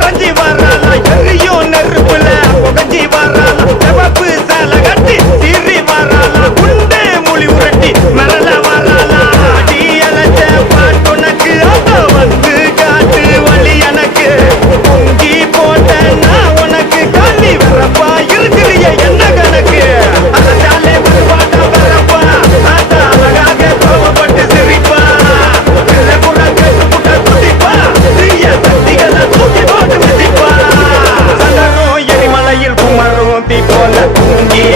நிறைஞ்சி வராளா எரியும் కోలకుండి